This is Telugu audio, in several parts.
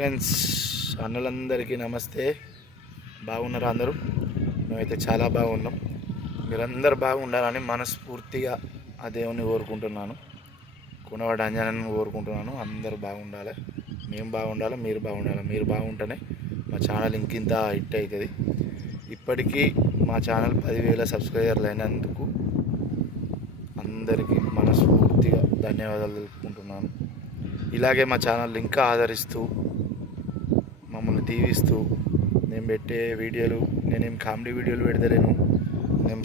ఫ్రెండ్స్, అన్నలందరికీ నమస్తే. బాగున్నారా అందరూ? మేమైతే చాలా బాగున్నాం. మీరందరూ బాగుండాలని మనస్ఫూర్తిగా ఆ దేవుని కోరుకుంటున్నాను. కునవాడ అంజనని కోరుకుంటున్నాను. అందరూ బాగుండాలి, మేము బాగుండాలి, మీరు బాగుండాలి. మీరు బాగుంటేనే మా ఛానల్ ఇంకింత హిట్ అవుతుంది. ఇప్పటికీ మా ఛానల్ 10,000 సబ్స్క్రైబర్లు అయినందుకు అందరికీ మనస్ఫూర్తిగా ధన్యవాదాలు తెలుపుకుంటున్నాను. ఇలాగే మా ఛానల్ ఇంకా ఆదరిస్తూ మమ్మల్ని దీవిస్తూ నేను పెట్టే వీడియోలు, నేనేం కామెడీ వీడియోలు పెడతలేను, నేను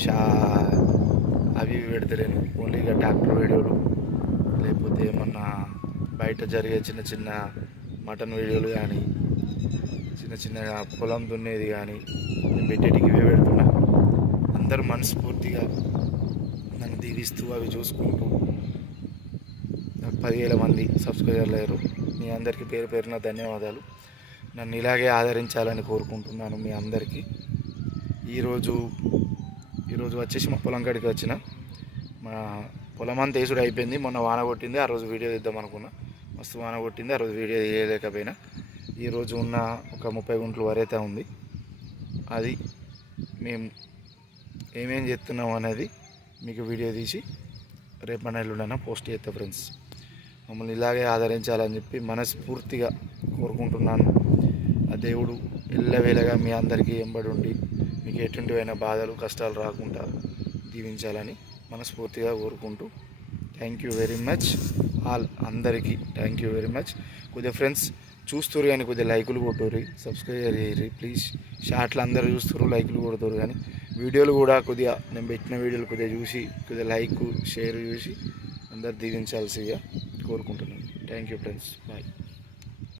అవి పెడతలేను. ఓన్లీ ఇక ట్రాక్టర్ వీడియోలు, లేకపోతే ఏమన్నా బయట జరిగే చిన్న చిన్న మటన్ వీడియోలు కానీ, చిన్న చిన్నగా పొలం దున్నేది కానీ నేను పెట్టేటికి ఇవే పెడుతున్నా. అందరూ మనస్ఫూర్తిగా నన్ను దీవిస్తూ అవి చూసుకుంటూ నాకు 10,000 మంది సబ్స్క్రైబర్లు అయ్యారు. మీ అందరికీ పేరు పేరున ధన్యవాదాలు. నన్ను ఇలాగే ఆదరించాలని కోరుకుంటున్నాను మీ అందరికీ. ఈరోజు వచ్చేసి మా పొలం కాడికి వచ్చిన. మా పొలం అంతా వేసుడు అయిపోయింది. మొన్న వాన కొట్టింది, ఆ రోజు వీడియో తీద్దాం అనుకున్నా. మస్తు వాన కొట్టింది, ఆ రోజు వీడియో తీయలేకపోయినా. ఈరోజు ఉన్న ఒక 30 గుంటలు వరైతే ఉంది. అది మేము ఏమేం చేస్తున్నాం అనేది మీకు వీడియో తీసి రేపన్న ఎల్లుండైనా పోస్ట్ చేస్తా. ఫ్రెండ్స్, మమ్మల్ని ఇలాగే ఆదరించాలని చెప్పి మనస్ఫూర్తిగా కోరుకుంటున్నాను. ఆ దేవుడు ఎల్లవేళగా మీ అందరికీ ఎంబడి ఉండి మీకు ఎటువంటివైన బాధలు కష్టాలు రాకుండా దీవించాలని మనస్ఫూర్తిగా కోరుకుంటూ థ్యాంక్ యూ వెరీ మచ్ అందరికీ థ్యాంక్ యూ వెరీ మచ్. కొద్దిగా ఫ్రెండ్స్ చూస్తురు కానీ కొద్దిగా లైకులు కొట్టుర్రి, సబ్స్క్రైబ్ చేయరు ప్లీజ్. షార్ట్లు అందరూ చూస్తున్నారు, లైకులు కొడుతురు కానీ వీడియోలు కూడా కొద్దిగా నేను పెట్టిన వీడియోలు కొద్దిగా చూసి కొద్దిగా లైక్ షేర్ చూసి అందరు దీవించాల్సిగా కోరుకుంటున్నాను. Thank you friends, bye.